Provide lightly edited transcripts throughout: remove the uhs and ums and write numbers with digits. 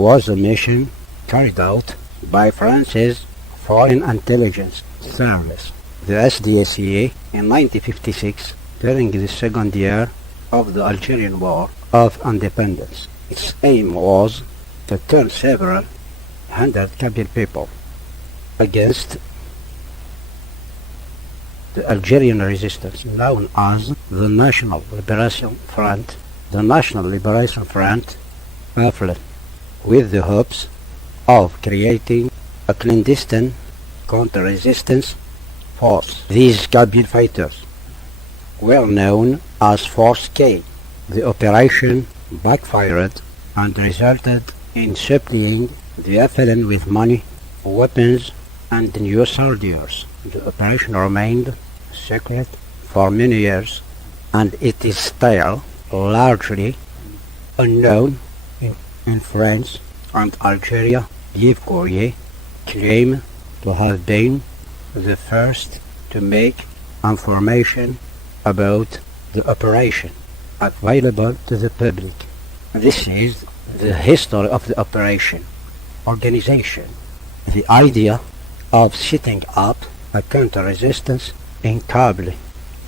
was a mission carried out by France's Foreign Intelligence Service, the SDECE, in 1956 during the second year of the Algerian War of Independence. Its aim was to turn several hundred Kabyle people against the Algerian resistance known as the National Liberation Front, AFL, with the hopes of creating a clandestine counter-resistance force. These Kabyle fighters were known as Force K. The operation backfired and resulted in supplying the FLN with money, weapons, and new soldiers. The operation remained secret for many years, and it is still largely unknown in France and Algeria. Yves Courrière claimed to have been the first to make information about the operation available to the public. This is the history of the operation. Organization. The idea of setting up a counter-resistance in Kabyle,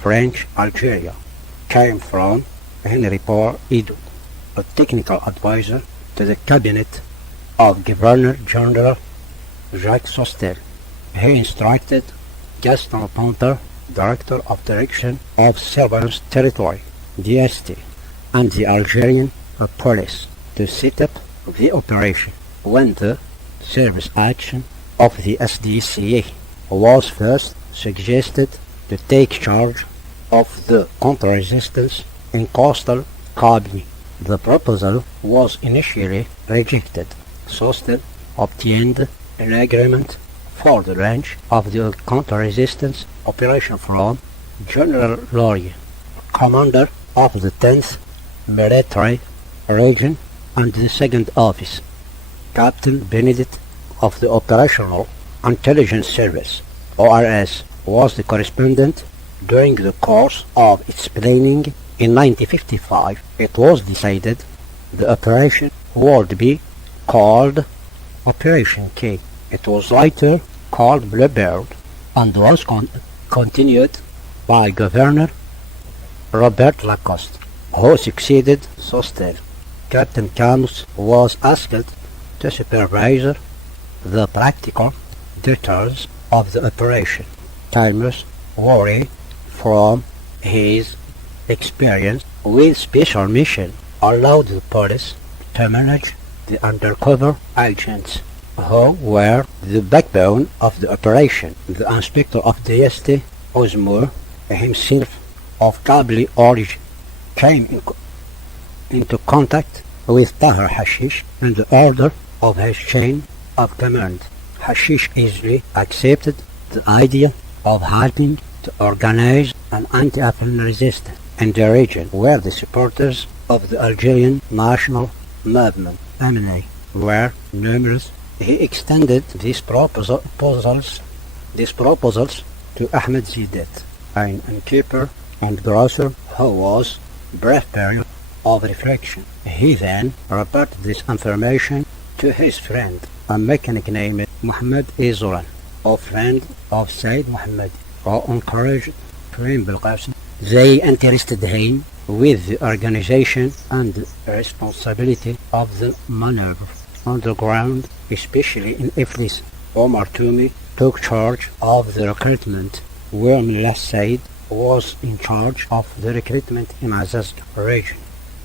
French Algeria, came from Henry Paul Idou, a technical advisor to the cabinet of Governor General Jacques Sostel. He instructed Gaston Ponter, Director of Direction of Surveillance Territory, DST, and the Algerian police to set up the operation. When the service action of the SDECE was first suggested to take charge of the counter-resistance in coastal Kabylia, the proposal was initially rejected. Sostel obtained an agreement for the launch of the counter-resistance operation from General Government, commander of the 10th Military Region and the Second Office. Captain Benedict of the Operational Intelligence Service, ORS, was the correspondent. During the course of its planning in 1955, it was decided the operation would be called Operation K. It was later called Bluebird and was continued by Governor Robert Lacoste, who succeeded Sostel. Captain Camus was asked to supervise the practical details of the operation. Camus worried from his experience with special mission allowed the police to manage the undercover agents who were the backbone of the operation. The inspector of DST, Osmour, himself of Kabyle origin, came into contact with Tahir Hashish and the order of his chain of command. Hashish easily accepted the idea of helping to organize an anti-Afghan resistance in the region where the supporters of the Algerian National Movement (ANA) were numerous. He extended these proposals to Ahmed Zidet, an innkeeper and grocer who was brief period of reflection. He then reported this information to his friend, a mechanic named Mohammed Izoran, a friend of Said Mohammed, who encouraged Karim Belqasim. They interested him with the organization and responsibility of the maneuver on the ground, especially in Iflis. Omar Toumi took charge of the recruitment, where Mullah Said was in charge of the recruitment in Azaz region.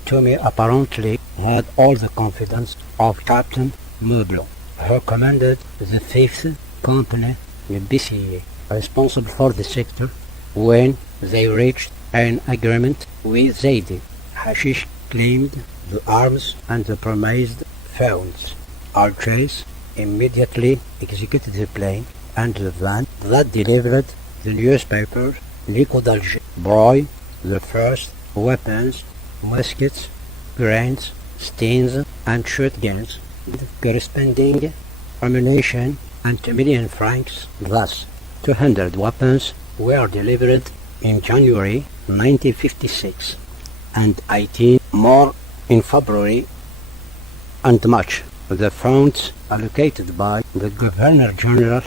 Toumi apparently had all the confidence of Captain Mublo, who commanded the 5th Company BCA, responsible for the sector. When they reached an agreement with Zaidi, Hashish claimed the arms and the promised funds. Algiers immediately executed the plane and the van that delivered the newspaper L'Echo d'Alger brought the first weapons, muskets, grenades, steins, and shotguns, with corresponding ammunition and 2 million francs. Thus, 200 weapons were delivered in January 1956, and 18 more in February and March The funds allocated by the Governor General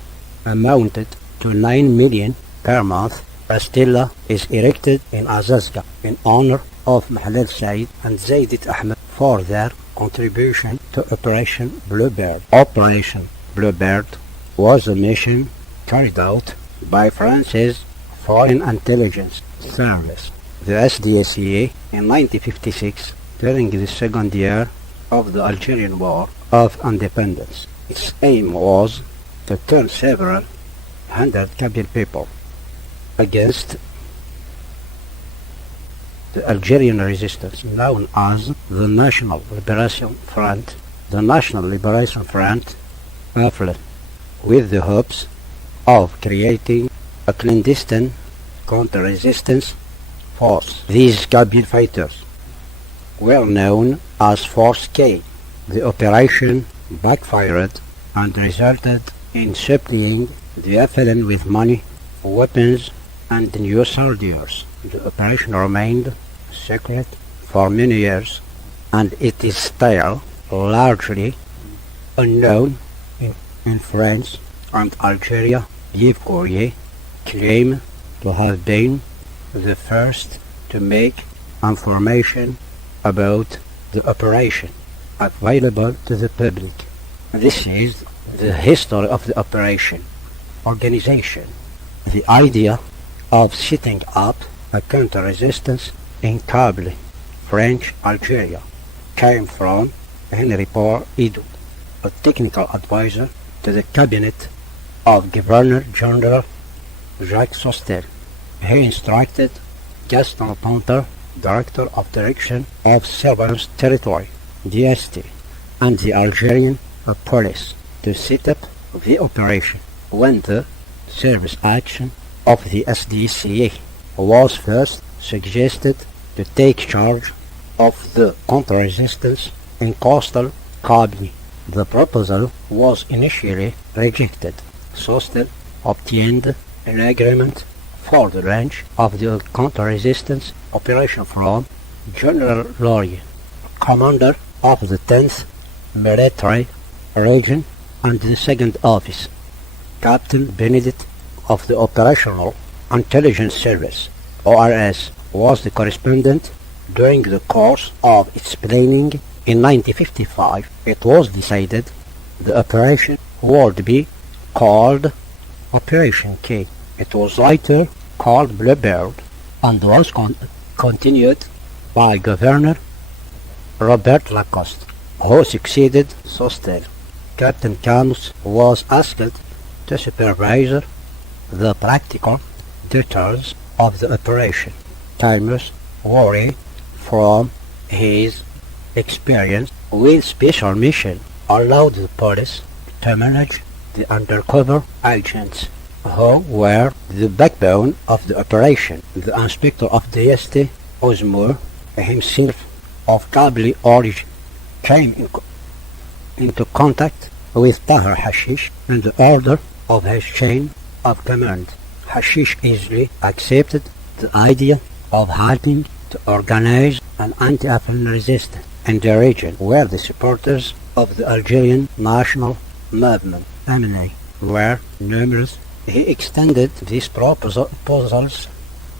amounted to 9 million per month. A stela is erected in Azazga in honor of Mahlal Said and Zaydit Ahmed for their contribution to Operation Bluebird. Operation Bluebird was a mission carried out by France's Foreign Intelligence Service, the SDECE, in 1956 during the second year of the Algerian War of Independence. Its aim was to turn several hundred Kabyle people against the Algerian resistance known as the National Liberation Front. The National Liberation Front affiliated with the hopes of creating a clandestine counter-resistance force. These Kabyle fighters were known as Force K. The operation backfired and resulted in supplying the FLN with money, weapons, and new soldiers. The operation remained secret for many years, and it is still largely unknown in France and Algeria. Yves Courrière claimed to have been the first to make information about the operation available to the public. This is the history of the operation. Organization. The idea of setting up a counter-resistance in Kabyle, French Algeria, came from Henry Paul Idou, a technical advisor to the cabinet of Governor General Jacques Sostel. He instructed Gaston Ponter, Director of Direction of Surveillance Territory, DST, and the Algerian police to set up the operation. When the service action of the SDECE was first suggested to take charge of the counter-resistance in coastal Kabylie, the proposal was initially rejected. Sostel obtained an agreement for the launch of the counter-resistance operation from General Laurier, commander of the 10th Military Region and the 2nd Office. Captain Benedict of the Operational Intelligence Service, ORS, was the correspondent during the course of its planning. In 1955, it was decided the operation would be called Operation K. It was later called Bluebird and was continued by Governor Robert Lacoste, who succeeded Sostel. Captain Camus was asked to supervise the practical details of the operation. Camus worried from his experience with special mission allowed the police to manage the undercover agents who were the backbone of the operation. The inspector of DST, Osmour, himself of Kabyle origin, came into contact with Tahir Hashish and the order of his chain of command. Hashish easily accepted the idea of helping to organize an anti-Afghan resistance in the region where the supporters of the Algerian National Movement, MNA, were numerous. He extended these proposals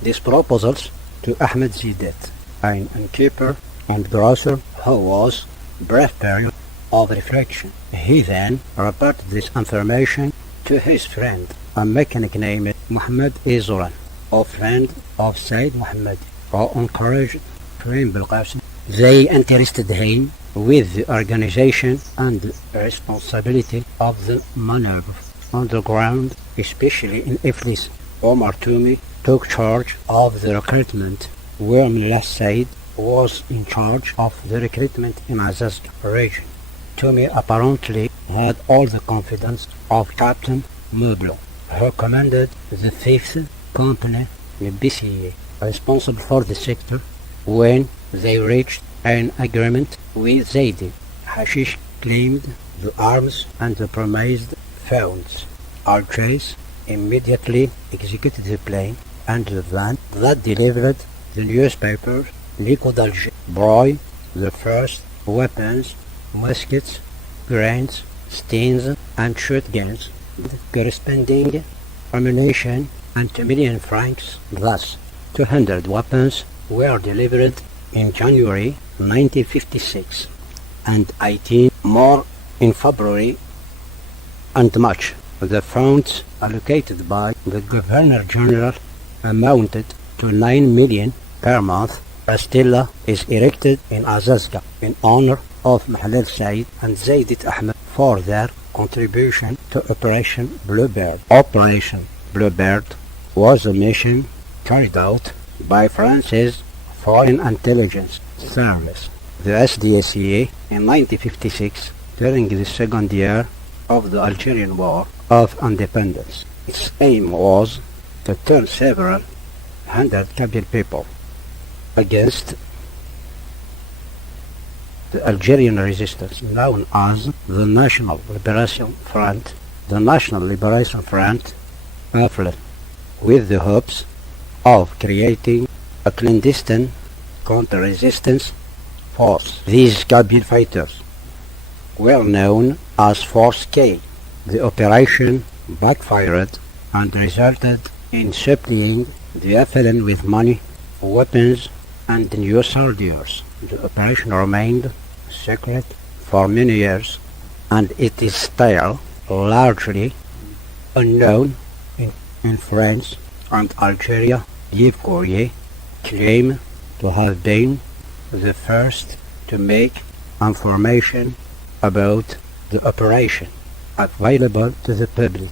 to Ahmed Zidet, an innkeeper and grocer who was brief period of reflection. He then reported this information to his friend, a mechanic named Mohammed Izoran, a friend of Said Mohammed, who encouraged Karim Belqasim. They interested him with the organization and responsibility of the maneuver on the ground, especially in Iflis. Omar Toumi took charge of the recruitment, where Mullah Said was in charge of the recruitment in Azazga region. Toumi apparently had all the confidence of Captain Mublo, who commanded the 5th Company BCA, responsible for the sector, when they reached an agreement with Zaidi. Hashish claimed the arms and the promised funds. Al-Jais immediately executed the plane and the van that delivered the newspapers. L'Echo d'Alger brought the first weapons, muskets, grains, steins, and shotguns, corresponding ammunition, and 2 million francs. Thus, 200 weapons were delivered in January 1956, and 18 more in February, and much. The funds allocated by the Governor General amounted to 9 million per month. A stela is erected in Azazga in honor of Mahlal Said and Zaidet Ahmed for their contribution to Operation Bluebird. Operation Bluebird was a mission carried out by France's Foreign Intelligence Service, the SDECE, in 1956 during the second year of the Algerian War of Independence. Its aim was to turn several hundred Kabyle people against the Algerian resistance known as the National Liberation Front. The National Liberation Front affiliated with the hopes of creating a clandestine counter-resistance force. These Kabyle fighters were known as Force K. The operation backfired and resulted in supplying the FLN with money, weapons, and new soldiers. The operation remained secret for many years, and it is still largely unknown in France and Algeria. Yves Courrière claimed to have been the first to make information about the operation available to the public.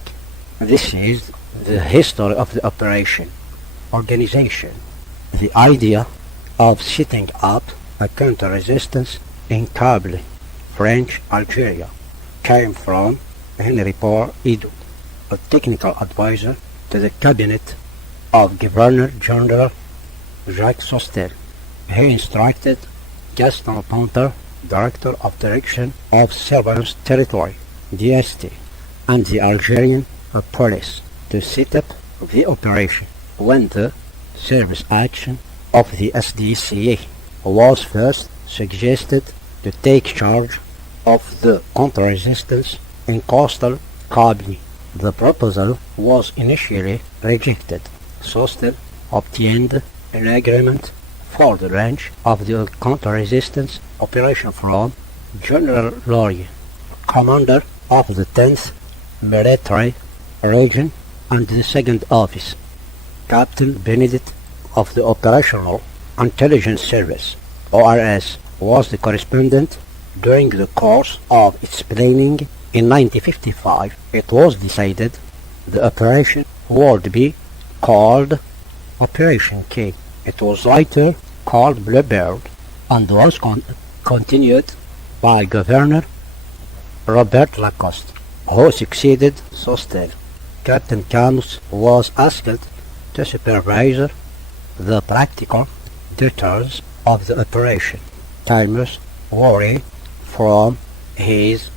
This is the history of the operation. Organization. The idea of setting up a counter-resistance in Kabyle, French Algeria, came from Henry Paul Idou, a technical advisor to the cabinet of Governor General Jacques Sostel. He instructed Gaston Ponter, Director of Direction of Surveillance Territory, DST, and the Algerian police to set up the operation. When the service action of the SDECE was first suggested to take charge of the counter-resistance in coastal Kabylia, the proposal was initially rejected. Sostel obtained an agreement for the range of the counter-resistance operation from General Government, commander of the 10th Military Region and the 2nd Office. Captain Benedict of the Operational Intelligence Service, ORS, was the correspondent. During the course of its planning in 1955, it was decided the operation would be called Operation K. It was later called Bluebird and was continued by Governor Robert Lacoste, who succeeded Sostel. Captain Camus was asked to supervise the practical details of the operation. Camus worried from his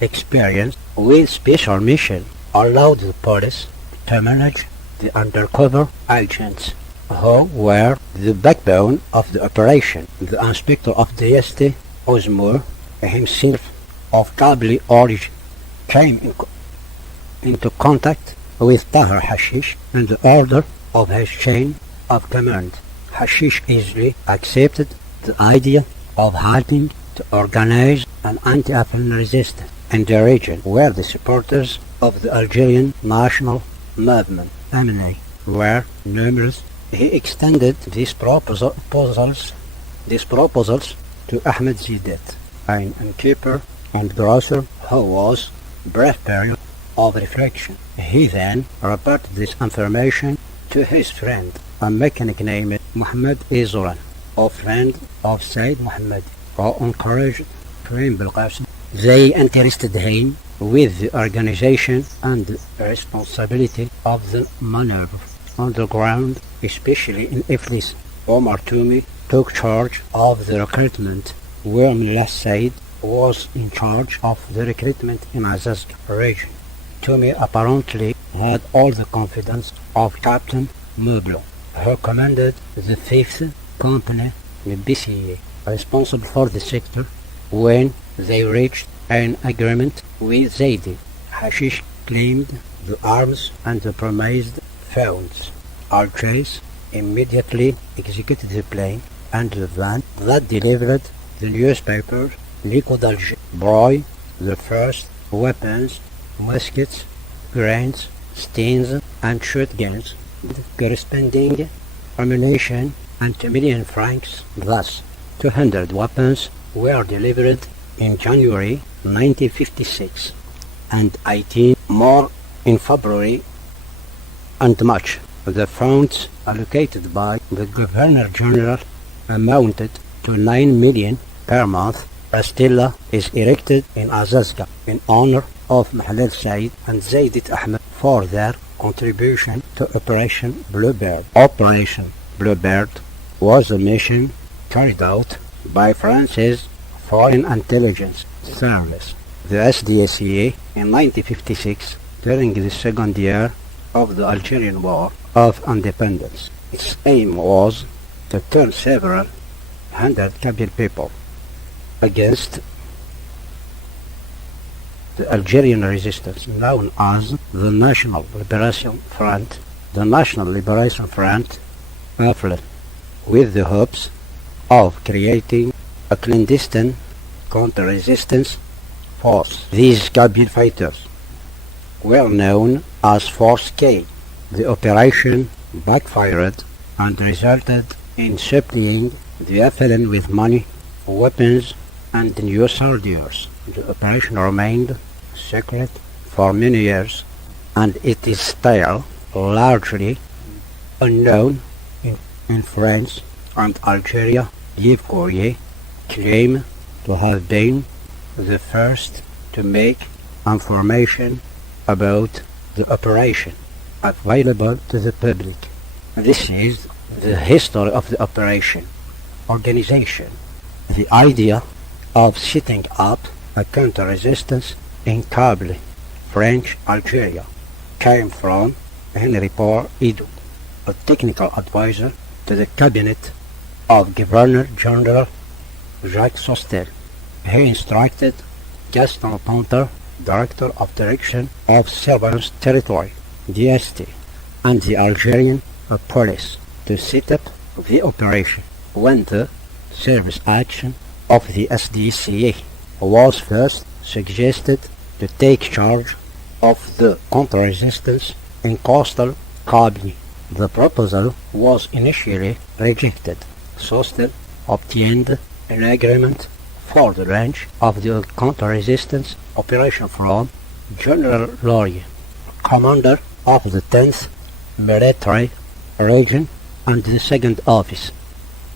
experience with special mission allowed the police to manage the undercover agents who were the backbone of the operation. The inspector of DST, Osmour, himself of Kabyle origin, came into contact with Tahir Hashish and the order of his chain of command. Hashish easily accepted the idea of helping to organize an anti-Afghan resistance in the region where the supporters of the Algerian National Movement, MNA, were numerous. He extended these proposals to Ahmed Zidet, an innkeeper and grocer who was brief period of reflection. He then reported this information to his friend, a mechanic named Mohammed Izoran, a friend of Said Mohammed, who encouraged Karim Belqasim. They interested him with the organization and responsibility of the maneuver on the ground, especially in Iflis. Omar Toumi took charge of the recruitment, where Mullah Said was in charge of the recruitment in Azazk region. Toumi apparently had all the confidence of Captain Mublo, who commanded the 5th Company BCA, responsible for the sector. When they reached an agreement with Zaidi. Hashish claimed the arms and the promised funds. Algiers immediately executed the plane and the van that delivered the newspaper L'Echo d'Alger brought the first weapons, muskets, grenades, steens, and shotguns, corresponding ammunition and 2 million francs. Thus, 200 weapons were delivered in January 1956, and 18 more in February and March. The funds allocated by the Governor General amounted to 9 million per month. A stela is erected in Azazga in honor of Mahlal Said and Zaidit Ahmed for their contribution to Operation Bluebird. Operation Bluebird was a mission carried out by France's Foreign Intelligence Service, the SDECE, in 1956 during the second year of the Algerian War of Independence. Its aim was to turn several hundred Kabyle people against the Algerian resistance known as the National Liberation Front. The National Liberation Front affiliated with the hopes of creating a clandestine counter-resistance force. These Kabyle fighters were known as Force K. The operation backfired and resulted in supplying the FLN with money, weapons, and new soldiers. The operation remained secret for many years, and it is still largely unknown in France and Algeria. Yves Courrière claimed to have been the first to make information about the operation available to the public. This is the history of the operation. Organization. The idea of setting up a counter-resistance in Kabyle, French Algeria, came from Henry Paul Idou, a technical advisor to the cabinet of Governor General Jacques Sostel. He instructed Gaston Ponter, Director of Direction of Surveillance Territory, DST, and the Algerian police to set up the operation. When the service action of the SDECE was first suggested to take charge of the counter-resistance in coastal Kabylia, the proposal was initially rejected. Sostel obtained an agreement for the range of the counter-resistance operation from General Laurier, commander of the 10th Military Region and the 2nd Office.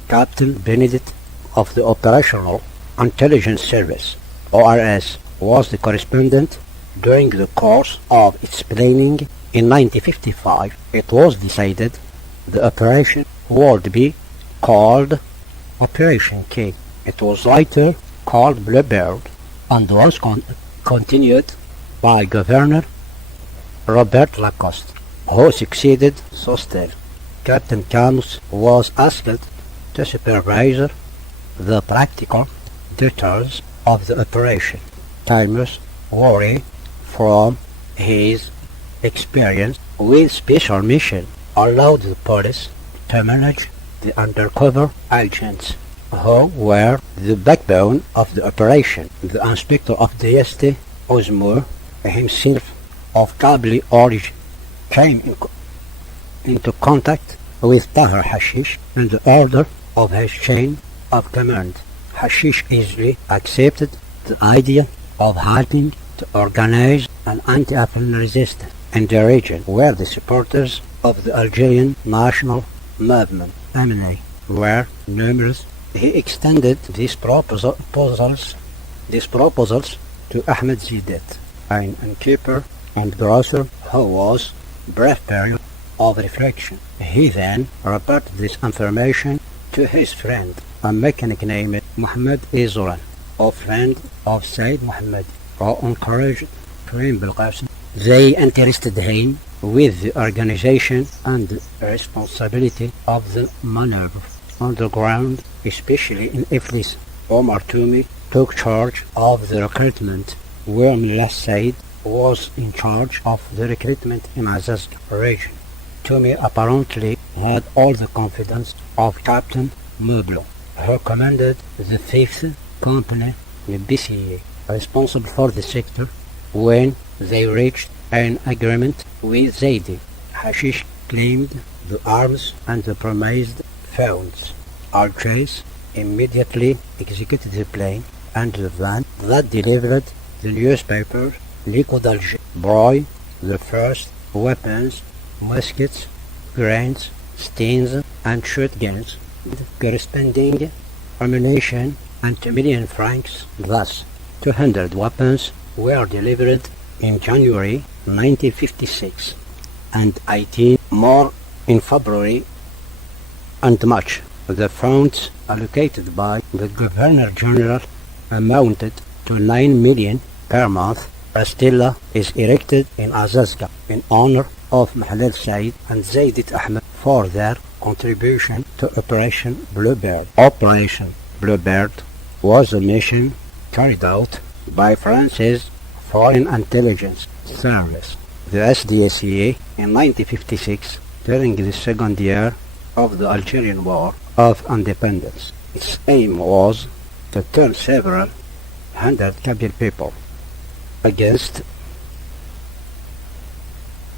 Captain Benedict of the Operational Intelligence Service, ORS, was the correspondent. During the course of its planning in 1955, it was decided the operation would be called Operation K. It was later called Bluebird and was continued by Governor Robert Lacoste, who succeeded Sostel. Captain Camus was asked to supervise the practical details of the operation. Camus worried from his experience with special mission allowed the police to manage the undercover agents who were the backbone of the operation. The inspector of the DST, Osmour, himself of Kabyle origin, came into contact with Tahir Hashish and the order of his chain of command. Hashish easily accepted the idea of helping to organize an anti-Afghan resistance in the region where the supporters of the Algerian National Movement, MNA, were numerous. He extended these proposals to Ahmed Zidet, an innkeeper and grocer who was brief period of reflection. He then reported this information to his friend, a mechanic named Mohammed Izoran, a friend of Said Mohammed, who encouraged Karim Belqasim. They interested him with the organization and the responsibility of the maneuver on the ground, especially in Iflis. Omar Toumi took charge of the recruitment, where Mullah Said was in charge of the recruitment in Azazga region. Toumi apparently had all the confidence of Captain Meublon, who commanded the 5th Company BCA, responsible for the sector, when they reached an agreement with Zaidi. Hashish claimed the arms and the promised funds. Algiers immediately executed the plane and the van that delivered the newspaper L'Echo d'Alger, brought the first weapons, muskets, grenades, steins, and shotguns, corresponding ammunition, and 2 million francs. Thus, 200 weapons were delivered in January 1956, and 18 more in February, and much the funds allocated by the Governor General amounted to 9 million per month. A stela is erected in Azazga in honor of Mahlal Said and Zaidit Ahmed for their contribution to Operation Bluebird. Operation Bluebird was a mission carried out by France's Foreign Intelligence Service, the SDECE, in 1956 during the second year of the Algerian War of Independence. Its aim was to turn several hundred Kabyle people against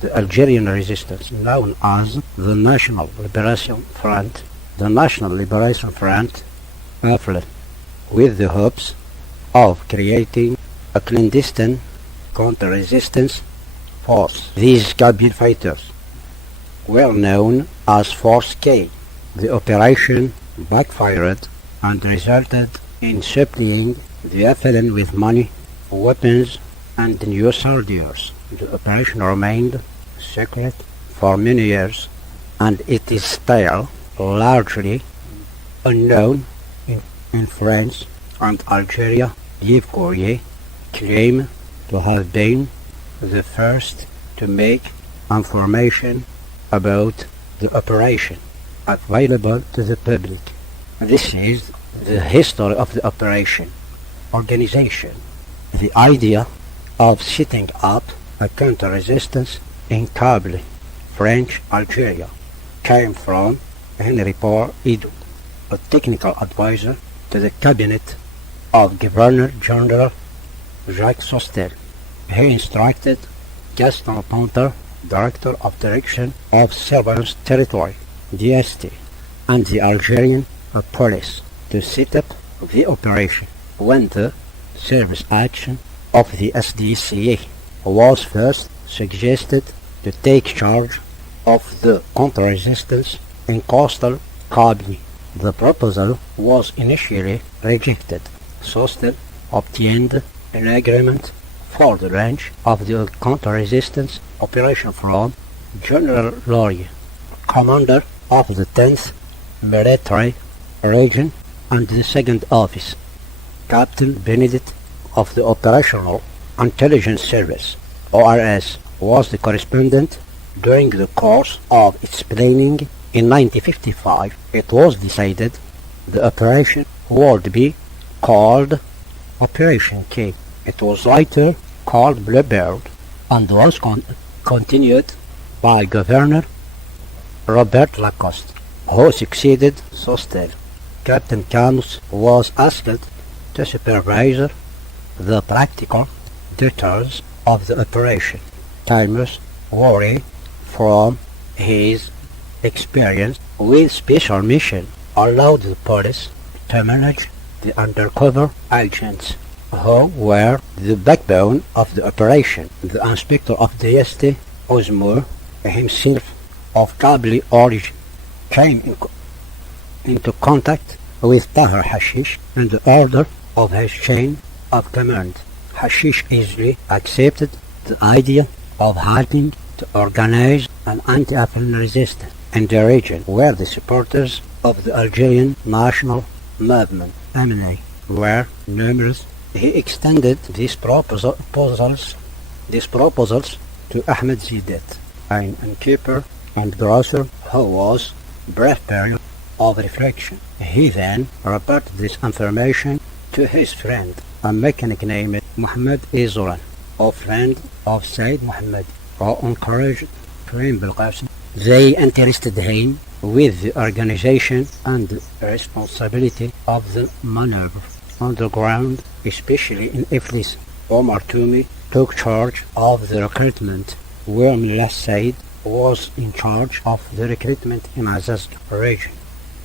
the Algerian resistance known as the National Liberation Front, AFL, with the hopes of creating a clandestine counter-resistance force. These Kabyle fighters were known as Force K. The operation backfired and resulted in supplying the FLN with money, weapons, and new soldiers. The operation remained secret for many years, and it is still largely unknown in France and Algeria. Yves Courrière claimed to have been the first to make information about the operation available to the public. This is the history of the operation. Organization. The idea of setting up a counter-resistance in Kabyle, French Algeria, came from Henry Paul Idou, a technical advisor to the cabinet of Governor General Jacques Sostel. He instructed Gaston Ponter, Director of Direction of Surveillance Territory, DST, and the Algerian police to set up the operation. When the service action of the SDECE was first suggested to take charge of the counter-resistance in coastal Kabylia, the proposal was initially rejected. Sostel obtained an agreement for the launch of the counter-resistance operation from General Laurier, commander of the 10th Military Region and the 2nd Office. Captain Benedict of the Operational Intelligence Service, ORS, was the correspondent. During the course of its planning in 1955, it was decided the operation would be called Operation K. It was later called Bluebird and was continued by Governor Robert Lacoste, who succeeded Sostel. Captain Camus was asked to supervise the practical details of the operation. Camus worried from his experience with special mission allowed the police to manage the undercover agents who were the backbone of the operation. The inspector of the DST, Osmour, himself of Kabyle origin, came into contact with Tahir Hashish and the order of his chain of command. Hashish easily accepted the idea of helping to organize an anti-Afghan resistance in the region where the supporters of the Algerian National Movement, MNA, were numerous. He extended these proposals to Ahmed Zidet, an innkeeper and grocer who was brief period of reflection. He then reported this information to his friend, a mechanic named Mohammed Izoran, a friend of Said Mohammed, who encouraged Karim Belqasim. They interested him with the organization and responsibility of the maneuver on the ground, especially in Iflis. Omar Toumi took charge of the recruitment, where Mullah Said was in charge of the recruitment in Azaz region.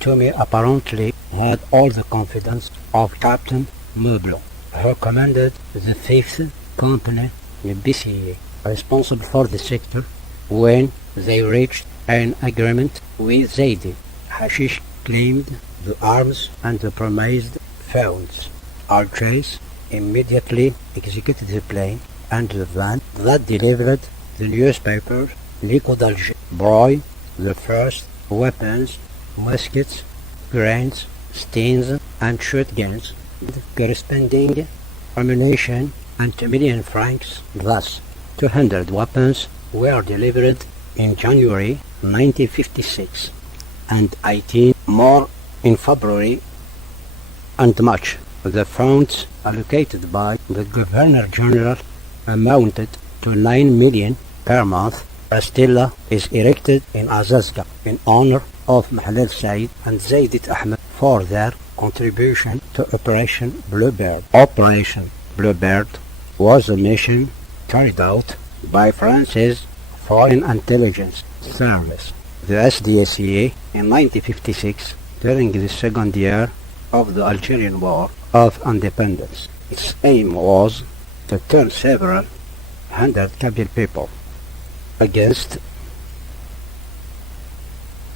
Toumi apparently had all the confidence of Captain Meblo, who commanded the 5th Company BCA, responsible for the sector, when they reached an agreement with Zaidi. Hashish claimed the arms and the promised funds. Algiers immediately executed the plane and the van that delivered the newspaper L'Echo d'Alger, brought the first weapons, muskets, grenades, steins, and shotguns, corresponding ammunition, and 2 million francs. Thus, 200 weapons were delivered in January 1956, and 18 more in February, and much the funds allocated by the Governor General amounted to 9 million per month. A stela is erected in Azazka in honor of Mahlal Said and Zaidit Ahmed for their contribution to Operation Bluebird. Operation Bluebird was a mission carried out by France's Foreign Intelligence Service, the SDECE, in 1956 during the second year of the Algerian War of Independence. Its aim was to turn several hundred Kabyle people against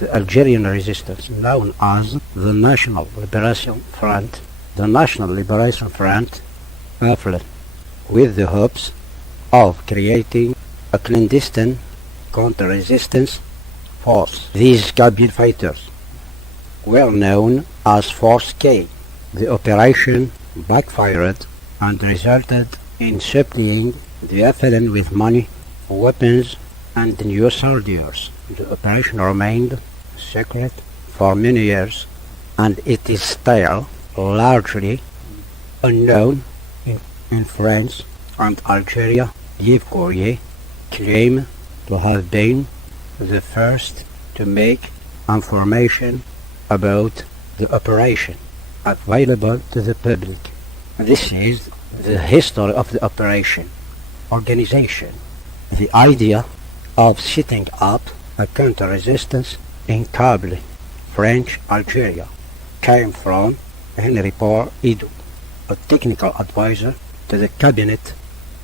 the Algerian resistance known as the National Liberation Front, AFLN, with the hopes of creating a clandestine counter-resistance force. These Kabyle fighters were known as Force K. The operation backfired and resulted in supplying the FLN with money, weapons, and new soldiers. The operation remained secret for many years, and it is still largely unknown in France and Algeria. Yves Courrière claimed to have been the first to make information about the operation available to the public. This is the history of the operation. Organization. The idea of setting up a counter-resistance in Kabyle, French Algeria, came from Henry Paul Idou, a technical advisor to the cabinet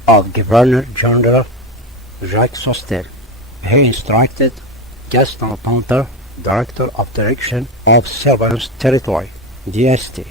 of Governor General Jacques Sostel. He instructed Gaston Ponter, Director of Direction of Surveillance Territory, DST,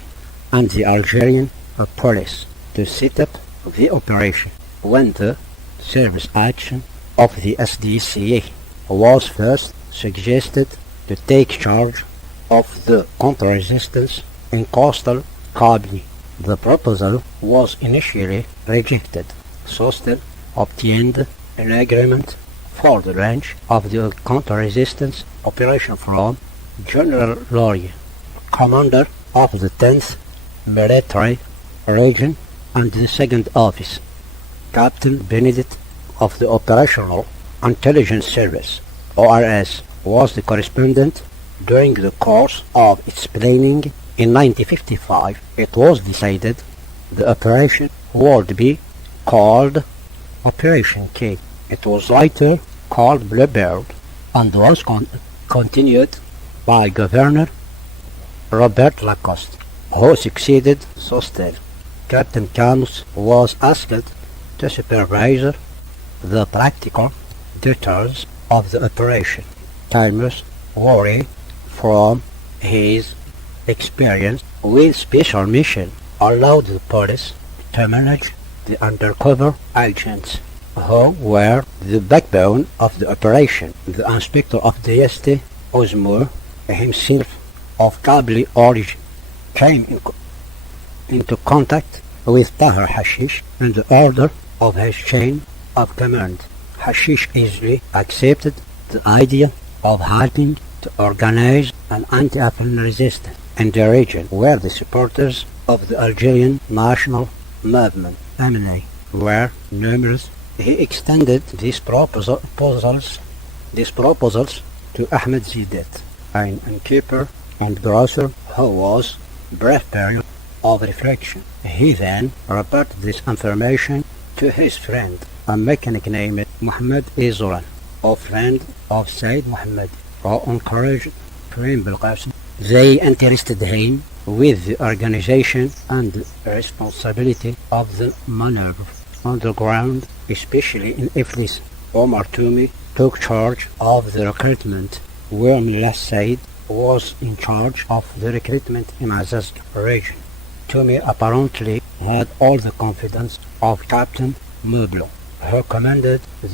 and the Algerian police to set up the operation. When the service action of the SDECE was first suggested to take charge of the counter-resistance in coastal Kabylia, the proposal was initially rejected. Sostel obtained an agreement for the launch of the counter-resistance operation from General Laurier, commander of the 10th Military Region and the 2nd Office. Captain Benedict of the Operational Intelligence Service, ORS, was the correspondent. During the course of its planning in 1955, it was decided the operation would be called Operation K. It was later called Bluebird and was continued by Governor Robert Lacoste, who succeeded Sostel. Captain Camus was asked to supervise the practical details of the operation. Camus worried from his experience with special mission allowed the police to manage the undercover agents who were the backbone of the operation. The inspector of DST, Osmour, himself of Kabyle origin, came into contact with Tahir Hashish and the order of his chain of command. Hashish easily accepted the idea of helping to organize an anti-Afghan resistance in the region where the supporters of the Algerian national movement, MNA, were numerous. He extended these proposals to Ahmed Zidet, an innkeeper and grocer who was brief period of reflection. He then reported this information to his friend, a mechanic named Mohammed Izoran, a friend of Said Mohammed, who encouraged Karim Belqasim. They interested him with the organization and responsibility of the maneuver on the ground, especially in Iflis. Omar Toumi took charge of the recruitment, where Milas Said was in charge of the recruitment in Azaz region. Toumi apparently had all the confidence of Captain Mublo, who commanded